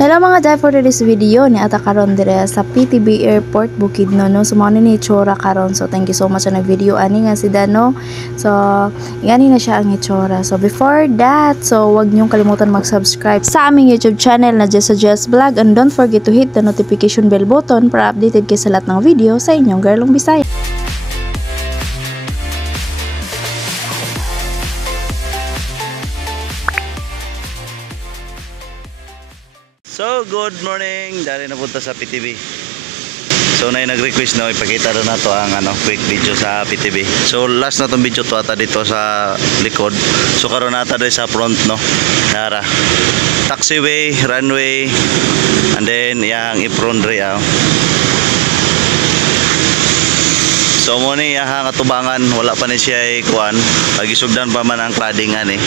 Hello mga Jai, for this video ni ata karon dire sa PTB Airport Bukidnon no. So mo ni itsura karon. So thank you so much sa nag-video ani nga si Dano. So ngani na siya ang itsura. So before that, so wag niyong kalimutan mag-subscribe sa aming YouTube channel na Just Suggest Vlog, and don't forget to hit the notification bell button para updated kayo sa lahat ng video sa inyong Girlong Bisaya. So, good morning. Dari na punta sa PTB. So, nag-request na ipakita na to ang quick video sa PTB. So, last na tong video to ata dito sa likod. So, karon ata dito sa front no. Nara. Taxiway, runway, and then yang apron area. So, mo ni yang atubangan, wala pa ni siya kuan. Pagisugdan pa man ang cladding ani.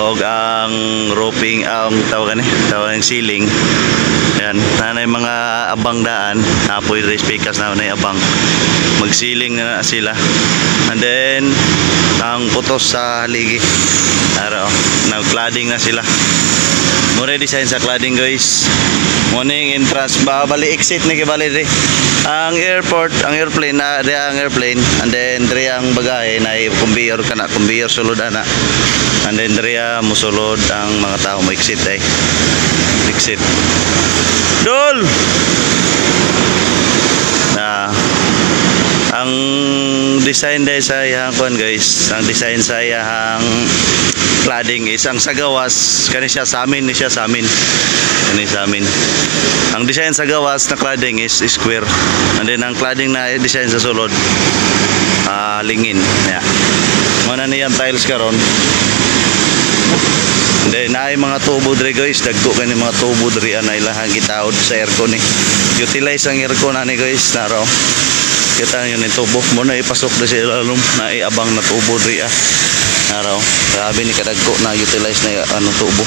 Og ang roofing ang tawag ng ceiling. Yan, nanay mga abang daan, napoy speakers na nay abang. Mag-ceiling na sila. And then ang putos sa haligi. Araw, nag-cladding na sila. Muna design sa cladding guys. Morning entrance ba bali exit ni kibali ri. Ang airport, ang airplane na ang airplane, and then diri ang bagahe na conveyor kana, conveyor sulod ana. And then diri musulod ang mga tao mo exit ay. Exit. Dol. Na ang design dai sa yang kuan guys, ang design sa yang cladding is ang sa gawas kani siya sa amin, ni siya sa amin. Kani sa amin. Ang design sa gawas na cladding is square. And then ang cladding na design sa sulod lingin. Yeah. Mana niyang tiles karon. And then naay mga tubo diri guys, dagko kani mga tubo diri ana ilahang gitaod sa aircon ni. Utilize ang aircon ani guys, naro. Kita niyo ni tubo mo na ipasok na sa ilalom na iabang na tubo diri naro. Grabe ni kadagko na utilize na tubo.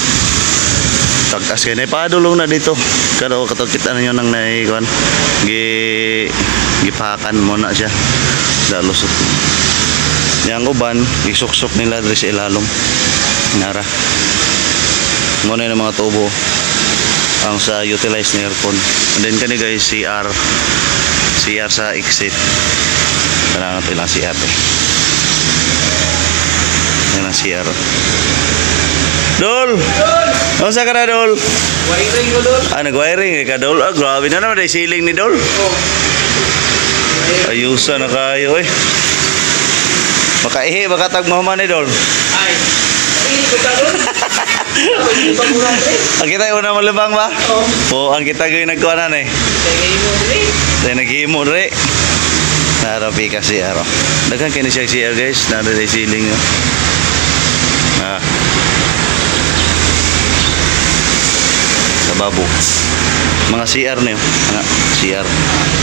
Tagkas kay na padulong na dito. Kado katong kita niyo nang naikuan. Gipakan mo na siya. Dalusot. Yang uban isuksok nila diri sa ilalom. Nara. Mo na mga tubo ang sa utilize na aircon. And then kani guys CR sa exit. Kailangan ilang CR eh. Yan ang CR. Dol! Ano sa ka na, Dol? Wiring ko, Dol. Nag-wiring ka, Dol? Grabe na naman, ceiling ni Dol. Ayusan na kayo, eh. Makaihi, makatag mo man ni Dol. Ay, ihi ko ka, Dol. Ang kita yung unang malibang ba? Oo. Ang kita yung nagkuhanan, eh. Tayo naghihimo, Dre. Narapi kasi, araw. Dagan kayo siya CR, guys. Narapi ceiling, oh. Babu mga CR niyo, mga CR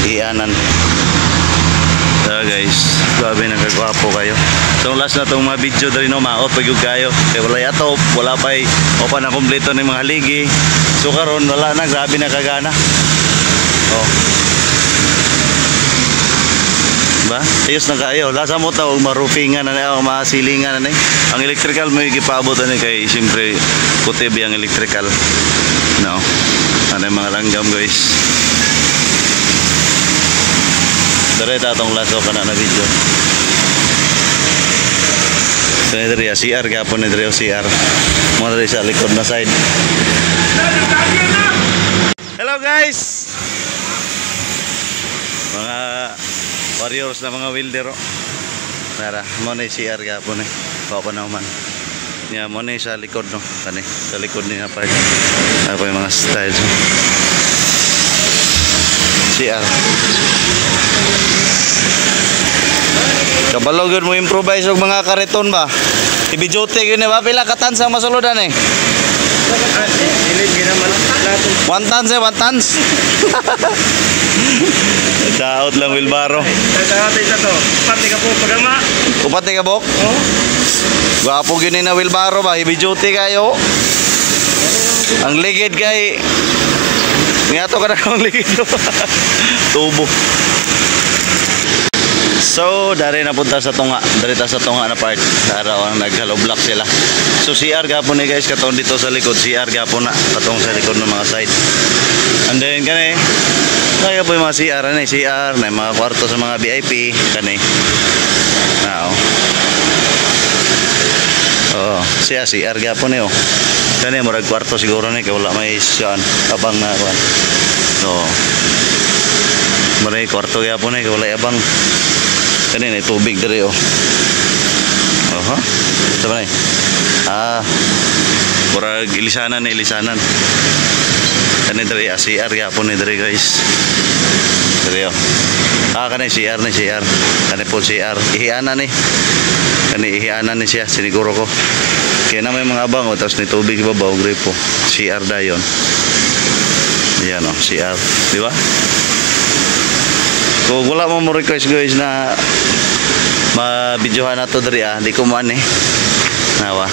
iyanan. Guys, grabe nagagwapo kayo. So last na tong mga video dali no, maot pag kayo kay wala yato, wala pay opa na kompleto ng mga haligi. So karon wala na, grabe na kagana. Oh, ba ayos na kayo, lasa mo ta og maroofing na na mga silingan na ni. Ang electrical mo gipaabot ani kay siyempre kutib ang electrical. No, ano yung mga langgam guys. Dari tatong laso ka na video. So dari CR gapon ni dari CR. Mo dari sa likod na side. Hello guys. Mga warriors na mga welder. Tara, mo na CR gapon ni. Papa na man. Yeah, mo na sa likod no, kani sa likod ni na part. Ako yung mga styles. CR. Kabalo gyud mo improvise og mga kariton ba? Ibijote gyud ni ba pila ka tons ang masuludan eh? One tons eh, one tons. Daot lang wilbaro. Daot isa to. Pati ka po pagama. Upati ka bok? Oo. Gwapo gini na wilbaro ba, heavy duty kayo. Ang ligid kay ngato ka na ang ligid. Tubo. So, dari na punta sa tunga, dari ta sa tunga na part. Araw ang nag-hollow block sila. So CR gapon ni guys, katong dito sa likod, CR gapon na katong sa likod ng mga side. po yung mga CR ano, CR na mga kwarto sa mga VIP kani. Now. Oh, siya CR gyapon ni oh. Kani murag kwarto siguro ni kay wala may siyan abang na kuan. So. Murag kwarto gyapon ni kay wala abang. Kani na tubig diri oh. Oho. Sabay. Murag ilisanan ni ilisanan. Kani diri CR gyapon ni diri guys. Diri oh. Kani CR ni CR. Kani po CR. Ihianan ni. Kani ihianan ni siya siniguro ko. Kaya na may mga abang tapos ni tubig ibabaw gripo. CR dayon. Yan oh, CR, di ba? Kung wala mo request guys na ma-videohan nato diri di ko man Nawa.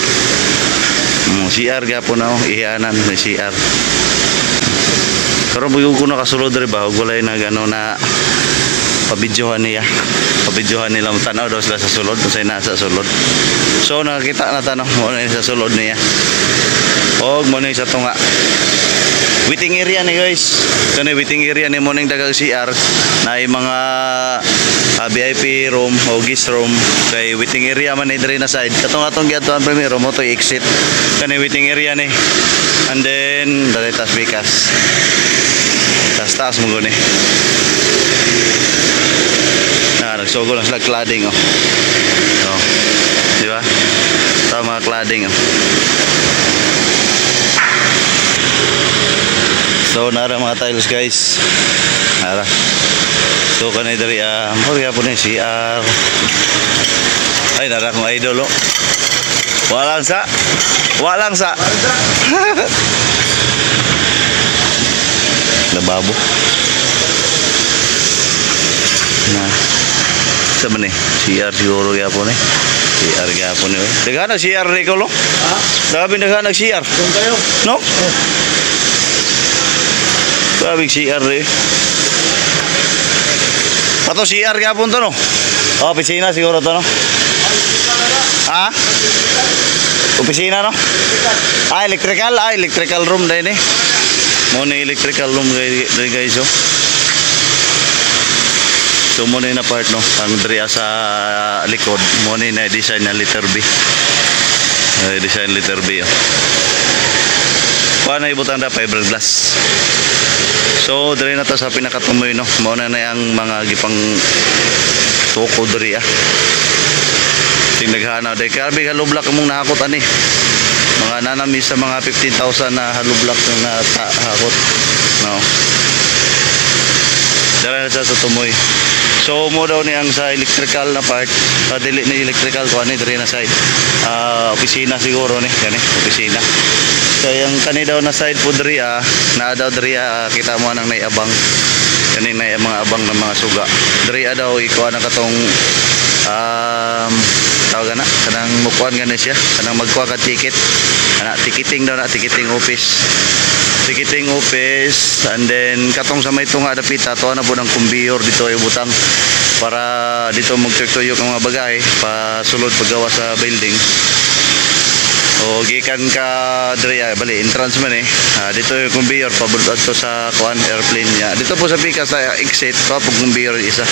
CR gyapon na oh, ihianan ni CR. Karon buyo ko nakasulod diri ba wala na gano na pabidyohan niya. Pabidyohan nila mo tanaw daw sila sa sulod kung sa'y nasa sulod. So nakakita na tanaw mo na sa sulod niya. Og mo na sa tunga. Waiting area ni guys. Kani waiting area ni mo ning dagang CR na ay mga VIP room o guest room kay waiting area man ni diri na side. Katong atong giadtuan primero mo to exit. Kani waiting area ni. And then dali tas bikas. Tas mo guni. Nagsogo lang sila cladding oh. Oh. Di ba? Tama cladding oh. So nara mga tiles guys. Nara. So kanay dari murya po ni CR. Ay nara kong idol oh. Walang sa. Lababo. Nah. Sa man CR siguro gyapon CR gyapon Daghan na CR ni ko lo. Ha? Grabe daghan na CR. Doon kayo. No? Grabe CR Pato CR gyapon to no. Oh, opisina siguro to no. Ha? Opisina no? Electrical room dai ni. Mo ni electrical room guys oh. So mo na part no, ang diri sa likod mo na design na letter B. Design letter B. Paano ibutan da fiberglass. So diri na ta sa pinakatumoy no, mo na ang mga gipang toko diri Tindaghana dai karbi haloblak mong nahakot ani. Mga nanami sa mga 15,000 na haloblak na hakot. No. Dara na sa tumoy. So mo daw ni ang sa electrical na part, dili ni electrical ko ani diri na side. Opisina siguro ni kani, opisina. So yung kani daw na side po diri na daw diri kita mo nang naiabang. Kani na mga abang ng mga suga. Diri daw ikuha na katong tawag na kanang mukuan gani siya, kanang magkuha ka ticket. Ticketing daw na ticketing office. Ticketing office and then katong sa may tunga dapita to na po ng kumbiyor dito ay butang para dito magtuyok ang mga bagay pa sulod paggawa sa building. O gikan ka diri bali entrance man dito yung kumbiyor pabulod to sa kuan airplane niya. Dito po sa pika sa exit pa pag kumbiyor isa.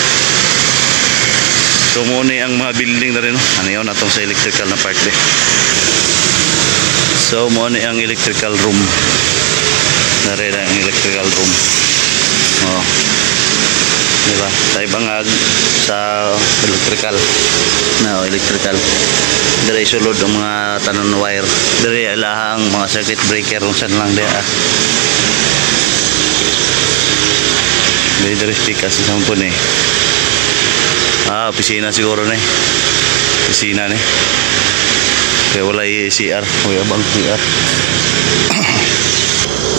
So mo ni ang mga building na rin no. Ano yun atong sa electrical na part So mo ni ang electrical room. Nare ang electrical room. Oh. Diba? Tayo bangag sa electrical. Electrical. Dire sulod ang mga tanon wire. Dire ilahang mga circuit breaker kung saan lang dia. Dire speaker sa sampun opisina siguro ni. Opisina ni. Kaya wala CR. Kuya bang CR.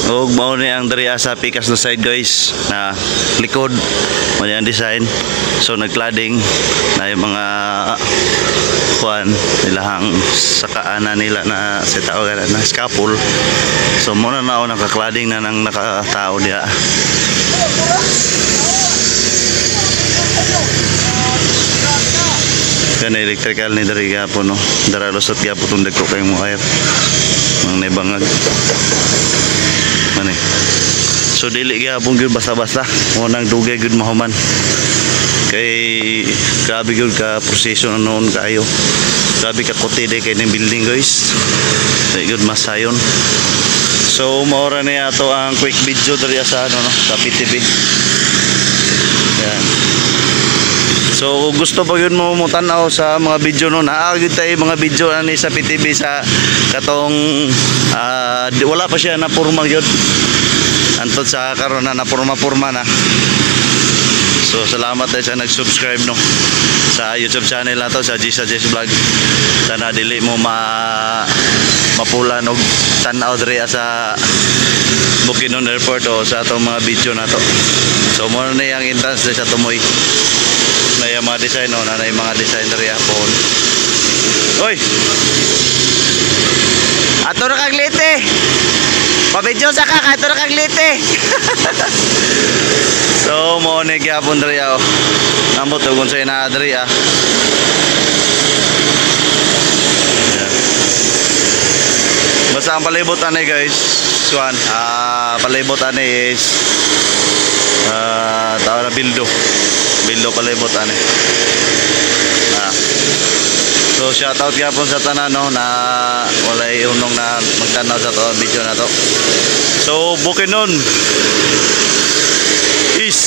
Og mao ni ang diri sa pikas na side guys na likod mo ang design. So nagcladding na yung mga kuan nilahang sa kaana nila na sa tawag na scaffold. So mo na nakacladding na nang nakatao diha. Kana electrical ni diri gyapon no. Dara lusot gyapon tong dagko kay mo air. Ang nebangag. Mani. So dili gyapon gyud basta-basta mo nang dugay gyud mahuman. Kay grabe gyud ka proseso na noon kayo. Grabe ka kuti de kay ning building guys. Dili gyud masayon. So maora ni ato ang quick video diri sa ano no, sa PTB. Yan. So kung gusto pa yun mo tanaw sa mga video no, naagid tayo mga video ani sa PTB sa katong wala pa siya na formal yun. Antod sa karon na napurma-purma na. So salamat tayo sa nag-subscribe no sa YouTube channel nato sa G Vlog. Sana dili mo mapulan og tan-aw diri sa Bukidnon Airport o sa atong mga video nato. So mo na yang entrance sa Tumoy. Na yung mga design no, na yung mga design diri hapon. Oy. Ato na kag lite. Pabidyo sa ka, ato na kag lite. So mo ni gyapon diri ako. Ambot kung sa ina diri ah. Basta ang palibot ani guys. Suan, palibot ani is tawag na Bildo palibot ani. So shout out gyapon sa tanan no na walay unong na magtanaw sa to video na to. So Bukidnon is